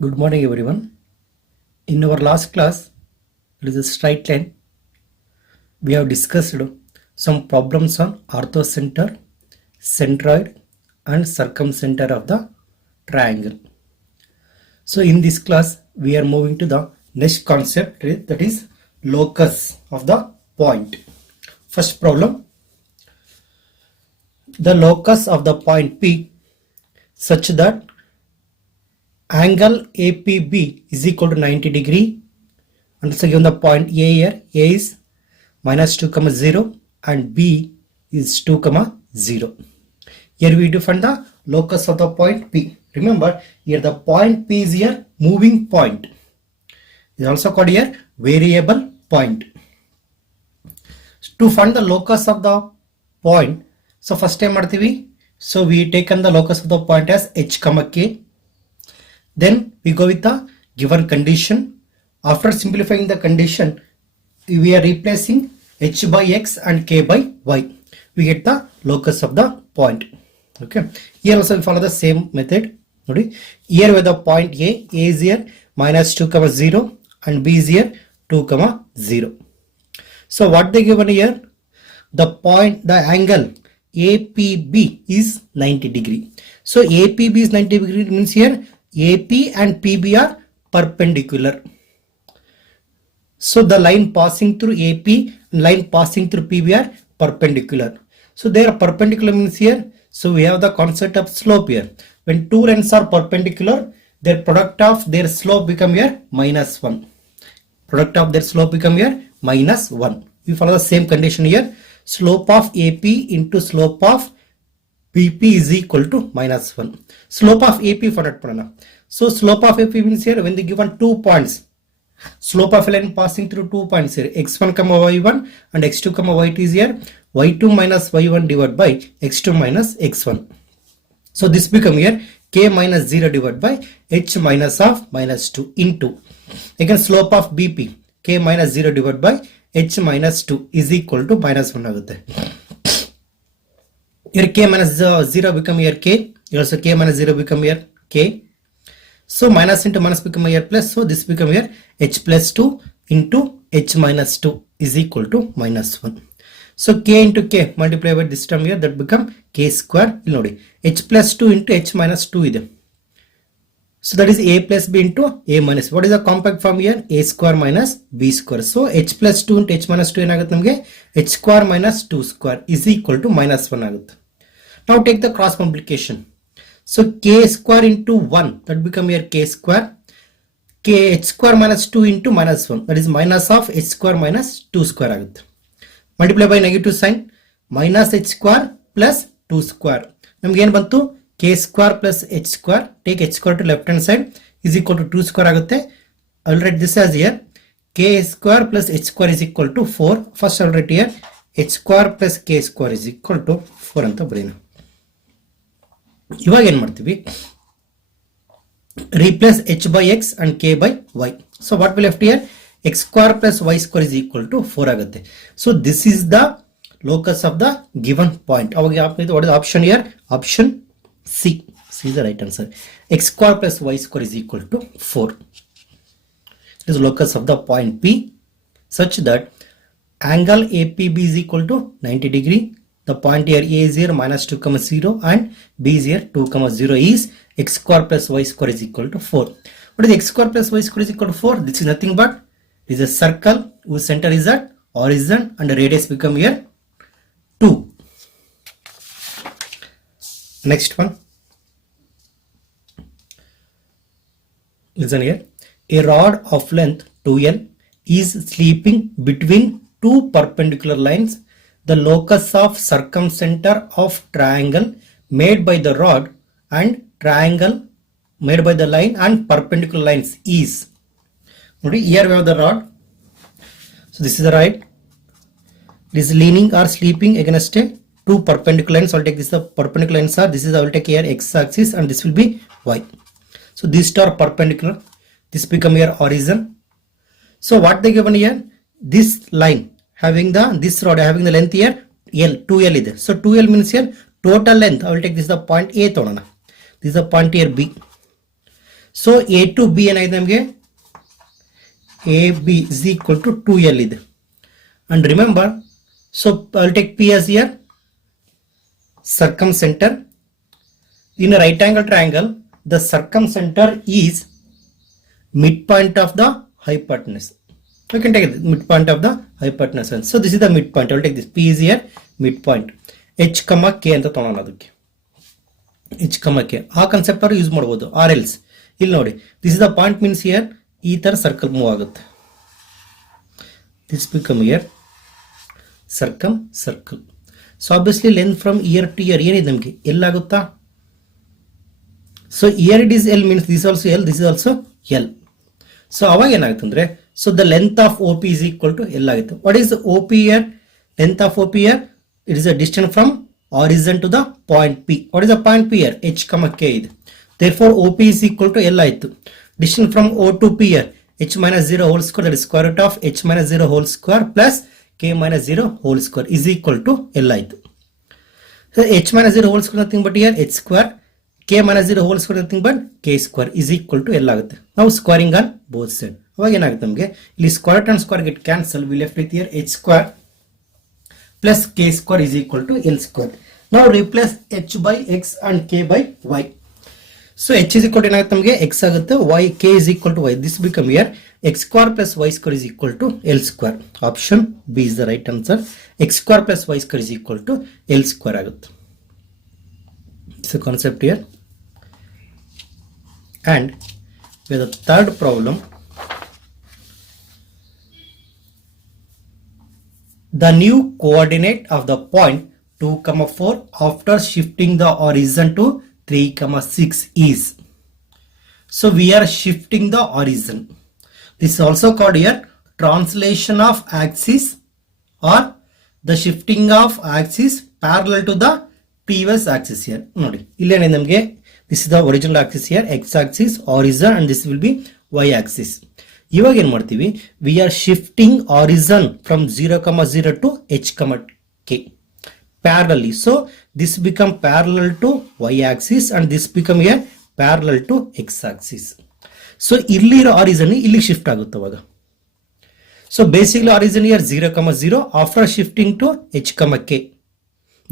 Good morning, everyone. In our last class, it is a straight line. We have discussed some problems on orthocenter, centroid, and circumcenter of the triangle. So, in this class, we are moving to the next concept, that is locus of the point. First problem: the locus of the point P such that angle APB is equal to 90 degree, and also given the point A here. A is minus 2 comma 0 and B is 2 comma 0. Here we define the locus of the point P. Remember, here the point P is here moving point. It is also called here variable point. To find the locus of the point, so first time so we taken the locus of the point as h comma k. Then we go with the given condition. After simplifying the condition, we are replacing h by x and k by y. We get the locus of the point. Okay. Here also we follow the same method. Here where the point A is here minus 2 comma 0 and B is here 2 comma 0. So what they given here? The angle APB is 90 degree. So APB is 90 degree means here AP and PB are perpendicular. So the line passing through AP and line passing through PB are perpendicular. So they are perpendicular means here. So we have the concept of slope here. When two lines are perpendicular, their product of their slope become here minus 1. Product of their slope become here minus 1. We follow the same condition here. Slope of AP into slope of BP is equal to minus 1. Slope of AP for that. So slope of AP means here when they given 2 points. Slope of a line passing through 2 points here, x1 comma y1 and x2 comma y2 is here y2 minus y1 divided by x2 minus x1. So this become here k minus 0 divided by h minus of minus 2 into again slope of BP k minus 0 divided by h minus 2 is equal to minus 1 agutte. Here k minus 0 become here k, here also k minus 0 become here k. So minus into minus become here plus, so this become here h plus 2 into h minus 2 is equal to minus 1. So k into k multiply by this term here, that become k square. H plus 2 into h minus 2 ide. So that is a plus b into a minus. What is the compact form here? A square minus b square. So h plus 2 into h minus 2 ಏನಾಗುತ್ತೆ ನಮಗೆ h square minus 2 square is equal to minus 1 ಆಗುತ್ತೆ. Now take the cross multiplication. So k square into 1, that become here k square. K h square minus 2 into minus 1, that is minus of h square minus 2 square ಆಗುತ್ತೆ. Multiply by negative sign, minus h square plus 2 square. ನಮಗೆ ಏನು ಬಂತು? k square plus h square. Take h square to left hand side is equal to 2 square ಆಗುತ್ತೆ. I will write this as here k square plus h square is equal to 4. First I will write here h square plus k square is equal to 4 ಅಂತ ಬರೆಯೋಣ. ಇವಾಗ ಏನು ಮಾಡ್ತೀವಿ? Replace h by x and k by y. So what we left here? X square plus y square is equal to 4 ಆಗುತ್ತೆ. So this is the locus of the given point. ಅವಾಗ what is the option here? Option C. C is the right answer. X square plus y square is equal to 4. This is locus of the point P such that angle APB is equal to 90 degree. The point here A is here minus 2 comma 0 and B is here 2 comma 0 is x square plus y square is equal to 4. What is x square plus y square is equal to 4? This is nothing but it is a circle whose center is at origin and the radius become here 2. Next one. Listen here. A rod of length 2l is sleeping between two perpendicular lines. The locus of circumcenter of triangle made by the rod and triangle made by the line and perpendicular lines is. Here we have the rod. So this is the rod. It is leaning or sleeping against a two perpendicular lines. I will take this, the perpendicular lines are, this is I will take here x axis and this will be y. So these two are perpendicular. This become here origin. So what they given here? This line having this rod having the length here L, 2L ಇದೆ. So 2L means here total length. I will take this the point A ತೋಣ. This is the point here B. So A to B ಏನಾಗಿದೆ ನಮಗೆ A B is equal to 2L ಇದೆ. And remember, so I will take P as here circumcenter. In a right angle triangle, the circumcenter is midpoint of the hypotenuse. You can take it midpoint of the hypotenuse. So this is the midpoint. I will take this. P is here midpoint. H, K ಅಂತ ತಗೊಳ್ಳೋಣ ಅದಕ್ಕೆ. H, K. ಆ concept ಅವರು use ಮಾಡಬಹುದು. Or else ಇಲ್ಲಿ ನೋಡಿ, this is the point means here ಈ ತರ ಸರ್ಕಲ್ ಮೂವ್ ಆಗುತ್ತೆ. This become here circle. So obviously length from here to here ಏನಿದೆ ನಮಗೆ ಎಲ್ ಆಗುತ್ತಾ. So here it is L means this also L, this is also L. So ಅವಾಗ ಏನಾಗುತ್ತೆ ಅಂದ್ರೆ, so the length of O P is equal to L ಆಗಿತ್ತು. What is O P year? Length of O P here it is a distance from origin to the point P. What is the point P here? H, K ಇದೆ. Therefore OP is equal to L ಆಯಿತು. Distance from O to P year H minus 0 whole square, that is square root of H minus 0 whole square plus K minus 0 whole square is equal to L ಆಯಿತು. So H minus 0 whole square nothing but here H square, K minus 0 whole square nothing but K square is equal to L ಆಗುತ್ತೆ. ನಾವು squaring on both side. ಅವಾಗ ಏನಾಗುತ್ತೆ ನಮಗೆ ಇಲ್ಲಿ square root and square get cancel, we left with here H square plus K square is equal to L square. Now replace H by X and K by Y. So H is equal to ಏನಾಗುತ್ತೆ ನಮಗೆ X ಆಗುತ್ತೆ, Y, K is equal to Y. This become here X square plus Y square is equal to L square. Option B is the right answer. X square plus Y square is equal to L square ಆಗುತ್ತೆ. It's a concept here. And with the third problem, the new coordinate of the point 2, 4 after shifting the origin to 3, 6 is. So we are shifting the origin. This is also called here translation of axis or the shifting of axis parallel to the previous axis here. Nodi illi ene namage this is the original axis here, x axis origin, and this will be y axis. ಇವಾಗ ಏನು ಮಾಡ್ತೀವಿ, we are shifting origin from 0, 0 to H, K parallelly. So this become parallel to y axis and this become here parallel to x axis. So ಇಲ್ಲಿರೋ origin ಇಲ್ಲಿ shift ಆಗುತ್ತೆ ಅವಾಗ. So basically origin here 0, 0 after shifting to H, K.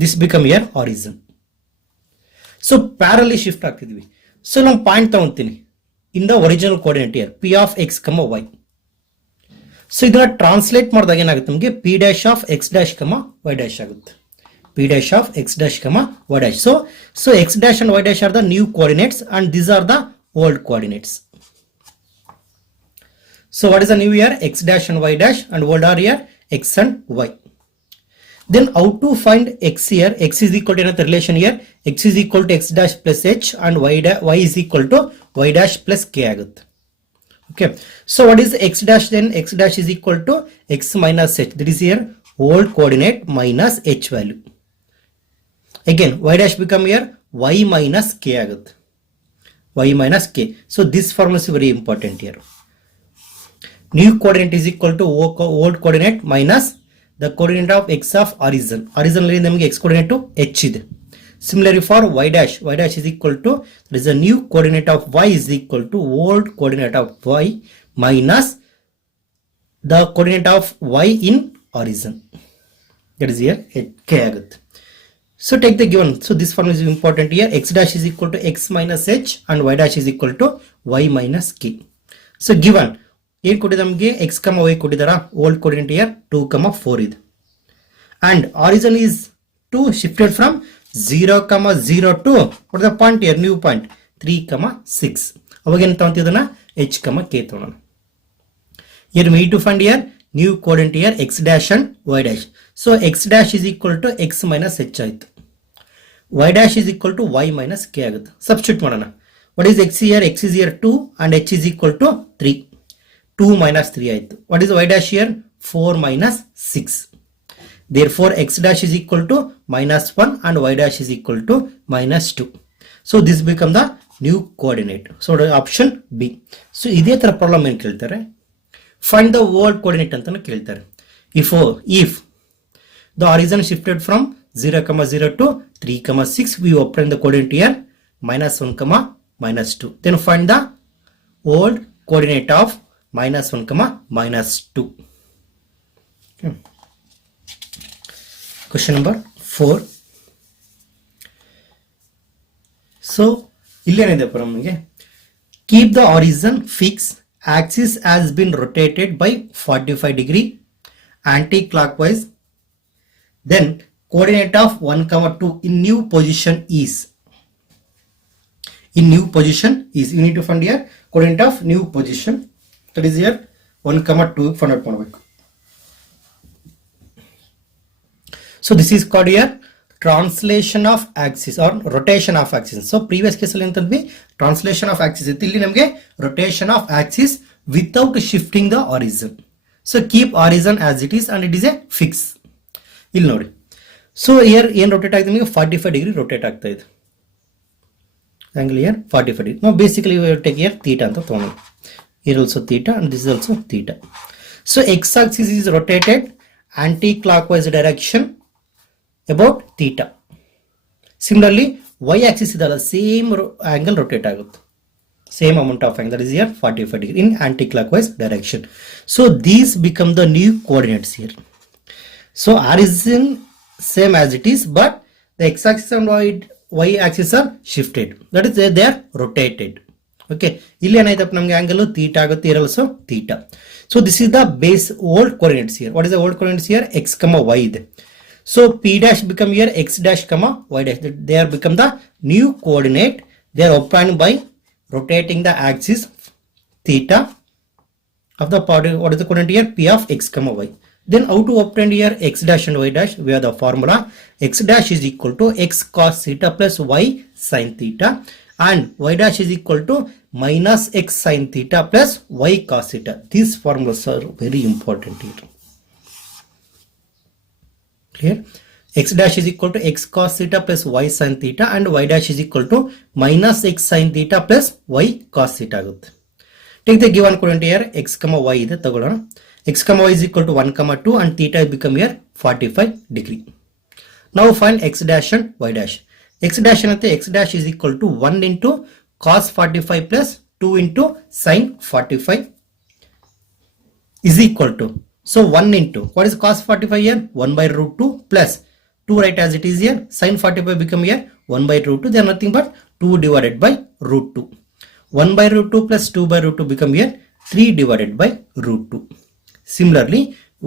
This become here origin. So parallelly shift ಆಗ್ತಿದ್ವಿ. So ನಾನು point ತಗೊಂತೀನಿ in the original coordinate here P of X, Y. So ಇದನ್ನ translate ಮಾಡಿದಾಗ ಏನಾಗುತ್ತೆ ನಮಗೆ P dash of X dash, Y dash ಆಗುತ್ತೆ. P dash of X dash, Y dash. So X dash and Y dash are the new coordinates and these are the old coordinates. So what is the new here? X dash and Y dash, and old are here X and Y. Then how to find X here? X is equal to another relation here. X is equal to X dash plus H and Y is equal to Y dash plus K ಆಗುತ್ತೆ. Okay. So what is X dash then? X dash is equal to X minus H. That is here old coordinate minus H value. Again Y dash become here Y minus K ಆಗುತ್ತೆ. Y minus K. So this formula is very important here. New coordinate is equal to old coordinate minus the coordinate of X of origin. Origin ಅಲ್ಲಿ ನಮಗೆ X coordinate to H ಇದೆ. Similarly for Y dash is equal to, there is a new coordinate of Y is equal to old coordinate of Y minus the coordinate of Y in origin. That is here K ಆಗುತ್ತೆ. So take the given. So this formula is important here. X dash is equal to X minus H and Y dash is equal to Y minus K. So given ಏನು ಕೊಟ್ಟಿದೆ ನಮಗೆ X, Y ಕೊಟ್ಟಿದಾರ, old coordinate here 2, 4 ಇದೆ. And origin is 2 shifted from 0, 0 to what is the point here? New point 3, 6. ಅವಾಗ ಏನು ತಗೊಂತಿದನ H, K ತಗೊಳ್ಳೋಣ. Here we need to find here new coordinate here X dash and Y dash. So X dash is equal to X minus H ಆಯ್ತು. Y dash is equal to Y minus K ಆಗುತ್ತೆ. Substitute ಮಾಡೋಣ. What is X here? X is here 2 and H is equal to 3. 2 minus 3 ಆಯ್ತು. What is Y dash here? 4 minus 6. Therefore X dash is equal to minus 1 and Y dash is equal to minus 2. So this become the new coordinate. So option B. So ಇದೇ ತರ problem ಏನು ಕೇಳ್ತಾರೆ, find the old coordinate ಅಂತಾನೆ ಕೇಳ್ತಾರೆ. If the origin shifted from 0, 0 to 3, 6, we obtain the coordinate here minus 1, minus 2. Then find the old coordinate of -1 comma -2. Okay. Question number 4. So ಇಲ್ಲಿ ಏನಿದೆ ನಮಗೆ, keep the horizon fixed, axis has been rotated by 45 degree anti-clockwise, then coordinate of 1 comma 2 in new position is. In new position is, you need to find here coordinate of new position, that is here 1 comma 2 find out ಮಾಡಬೇಕು. So this is called here translation of axis or rotation of axis. So previous case ಅಲ್ಲಿ ಅಂತಂದ್ವಿ translation of axis ಇತ್ತು, ಇಲ್ಲಿ ನಮಗೆ rotation of axis without shifting the horizon. So keep horizon as it is and it is a fix. ಇಲ್ಲಿ ನೋಡಿ, so here ಏನು rotate ಆಗ್ತದೆ ನಿಮಗೆ 45 degree rotate ಆಗ್ತಾ ಇದೆ, angle here 45 degree. Now basically we will take here theta ಅಂತ ತಗೊಂಡು, here also theta and this is also theta. So x axis is rotated anti-clockwise direction about theta. Similarly y axis ಇದಲ್ಲ same angle rotate ಆಗುತ್ತೆ, same amount of angle, that is here 45 degree in anti-clockwise direction. So these become the new coordinates here. So horizon same as it is, but the x axis and y axis are shifted, that is they are rotated. Okay, ಇಲ್ಲಿ ಏನಾಯ್ತಪ್ಪ ನಮಗೆ angle theta ಆಗುತ್ತೆ, here also theta. So this is the base old coordinates here. What is the old coordinates here? X comma y ಇದೆ. So p dash become here x dash comma y dash, they are become the new coordinate. They are obtained by rotating the axis theta of the part. What is the coordinate here? P of x comma y. Then how to obtain here x dash and y dash? We have the formula x dash is equal to x cos theta plus y sin theta, and y dash is equal to minus x sin theta plus y cos theta. These formulas are very important here. Clear? X dash is equal to x cos theta plus y sin theta, and y dash is equal to minus x sin theta plus y cos theta ಆಗುತ್ತೆ. Take the given coordinate here x comma y ಇದೆ ತಗೊಳ್ಳೋಣ. X comma y is equal to 1 comma 2 and theta become here 45 degree. Now find x dash and y dash. X dash ಏನಂತೆ, x dash is equal to 1 into cos 45 plus 2 into sin 45 is equal to, so 1 into, what is cos 45 here? 1 by root 2 plus 2 right as it is here, sin 45 become here 1 by root 2, they are nothing but 2 divided by root 2. 1 by root 2 plus 2 by root 2 become here 3 divided by root 2. Similarly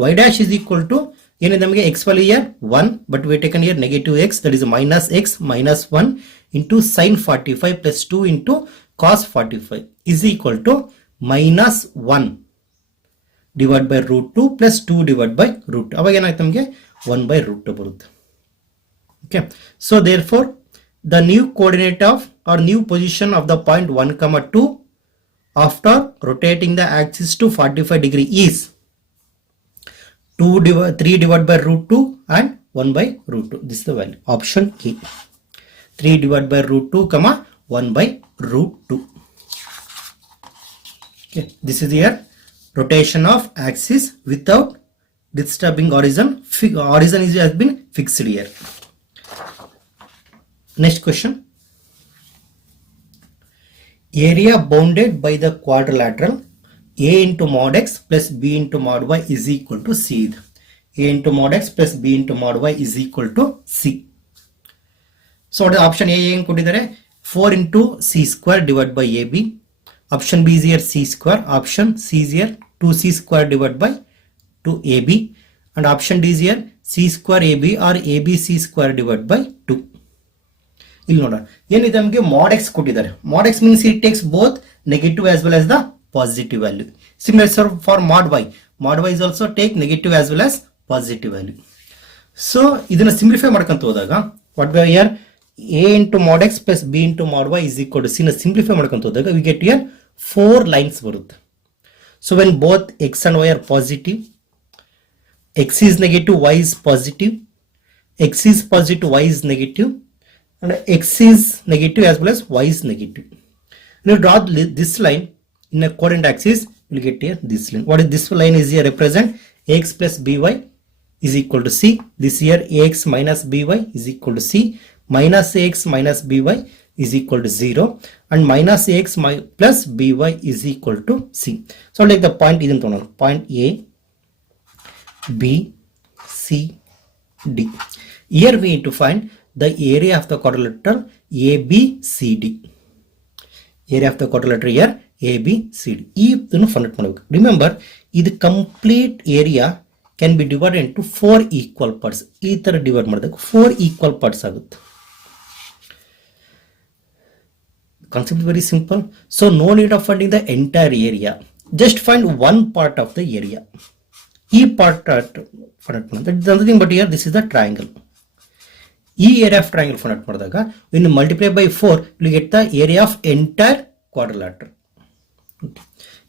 y dash is equal to, ಏನಿದೆ ನಮಗೆ x value here 1, but we taken here negative x, that is minus x minus 1 into sin 45 plus 2 into cos 45 is equal to minus 1 divided by root 2 plus 2 divided by root 2. ಅವಾಗ ಏನಾಯ್ತು ನಮಗೆ 1 by root 2 ಬರುತ್ತೆ. Okay, so therefore the new coordinate of or new position of the point 1 comma 2 after rotating the axis to 45 degree is 3 divided by root 2 and 1 by root 2. This is the value, option A, 3 divided by root 2 comma 1 by root 2. Okay, this is here rotation of axis without disturbing horizon. Horizon has been fixed here. Next question. Area bounded by the quadrilateral a into mod x plus b into mod y is equal to c. A into mod x plus b into mod y is equal to c. So what is option A? ಏನು ಕೊಟ್ಟಿದ್ದಾರೆ, 4 into c square divided by ab. Option B is here c square. Option C is here 2c square divided by 2ab, and option D is here c square ab or abc square divided by 2. ಇಲ್ಲಿ ನೋಡೋಣ, ಏನಿದೆ ನಮಗೆ mod x ಕೊಟ್ಟಿದ್ದಾರೆ. mod x means it takes both negative as well as the positive value. Similar for mod y. Mod y is also take negative as well as positive value. So ಇದನ್ನ simplify ಮಾಡ್ಕೊಂತ ಹೋದಾಗ what we have here, a into mod x plus b into mod y is equal to c ನ simplify ಮಾಡ್ಕೊಂತ ಹೋದಾಗ we get here 4 lines ಬರುತ್ತೆ. So when both x and y are positive, x is negative, y is positive, x is positive, y is negative, and x is negative as well as y is negative. When you draw this line in a coordinate axis, you will get here this line. What is this line is here represent ax plus by is equal to c. This here ax minus by is equal to c, minus ax minus by is equal to 0 and minus ax plus by is equal to c. So like the point is point A, B, C, D. Here we need to find the area of the quadrilateral ABCD. Area of the quadrilateral here ABCD. Remember, this complete area can be divided into 4 equal parts. Either divide 4 equal parts. Concept is very simple. So no need of finding the entire area. Just find one part of the area. E part that is nothing but here this is the triangle. E area of triangle when you multiply by 4 you get the area of entire quadrilateral.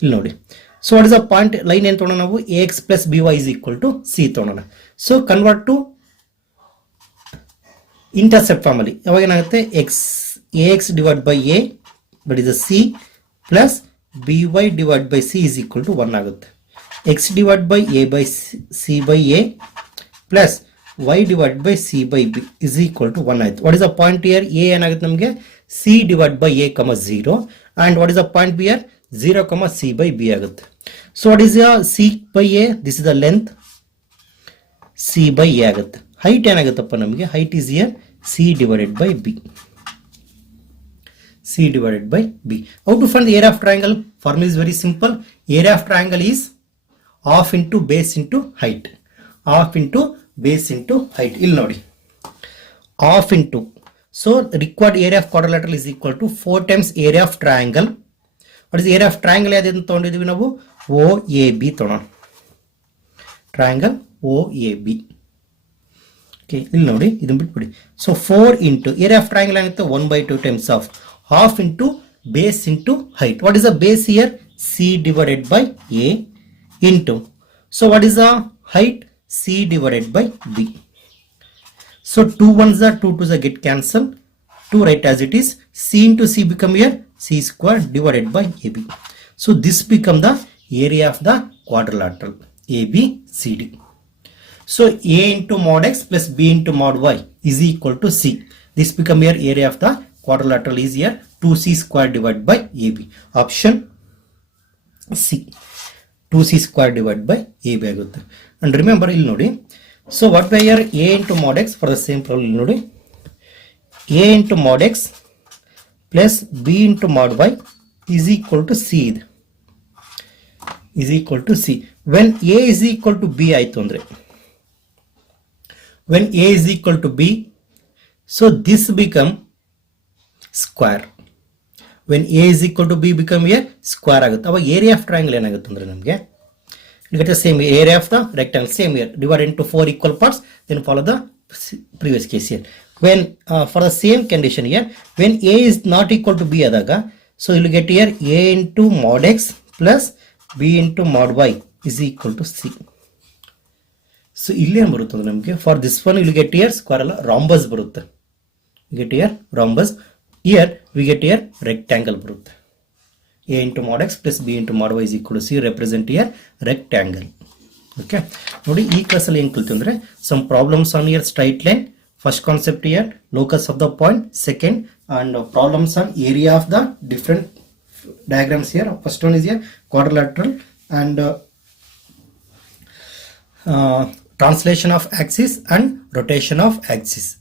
Okay. So what is the point line and ax plus by is equal to c. So convert to intercept family. Ax divided by a, that is a c, plus by divided by c is equal to 1 x divided by a by c by a plus y divided by c by b is equal to 1. What is the point here? A and c divided by a comma 0, and what is the point b here? 0 comma c by b. So what is the c by a? This is the length, c by a. Height height is here c divided by b. C divided by b. How to find the area of triangle? Formula is very simple. Area of triangle is half into base into height. Half into base into height. Half into. So required area of quadrilateral is equal to 4 times area of triangle. What is the area of triangle? OAB. Triangle OAB. Okay, so 4 into area of triangle 1 by 2 times of half into base into height. What is the base here? C divided by A into. So what is the height? C divided by B. So 2 ones are 2 2s are get cancelled. 2 right as it is. C into C become here C square divided by AB. So this become the area of the quadrilateral ABCD. So A into mod x plus B into mod y is equal to C. This become here area of the quadrilateral is here 2c square divided by AB. Option C. 2c square divided by AB. And remember, so what by here A into mod x for the same problem. A into mod x plus B into mod y is equal to C. Is equal to C. When A is equal to B, when A is equal to B, so this become square. When A is equal to B become here square. Our area of triangle you get the same area of the rectangle, same here, divided into 4 equal parts, then follow the previous case here. When for the same condition here, when A is not equal to B so you will get here A into mod x plus B into mod y is equal to C. So for this one you will get here square rhombus barutta. You get here rhombus. Here we get here rectangle barutta. A into mod x plus B into mod y is equal to C, represent here rectangle. Okay. Now some problems on here straight line. First concept here locus of the point. Second, and problems on area of the different diagrams here. First one is here quadrilateral and translation of axis and rotation of axis.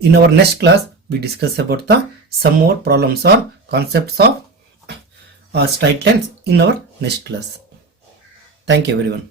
In our next class we discuss about some more problems or concepts of straight lines in our next class. Thank you everyone.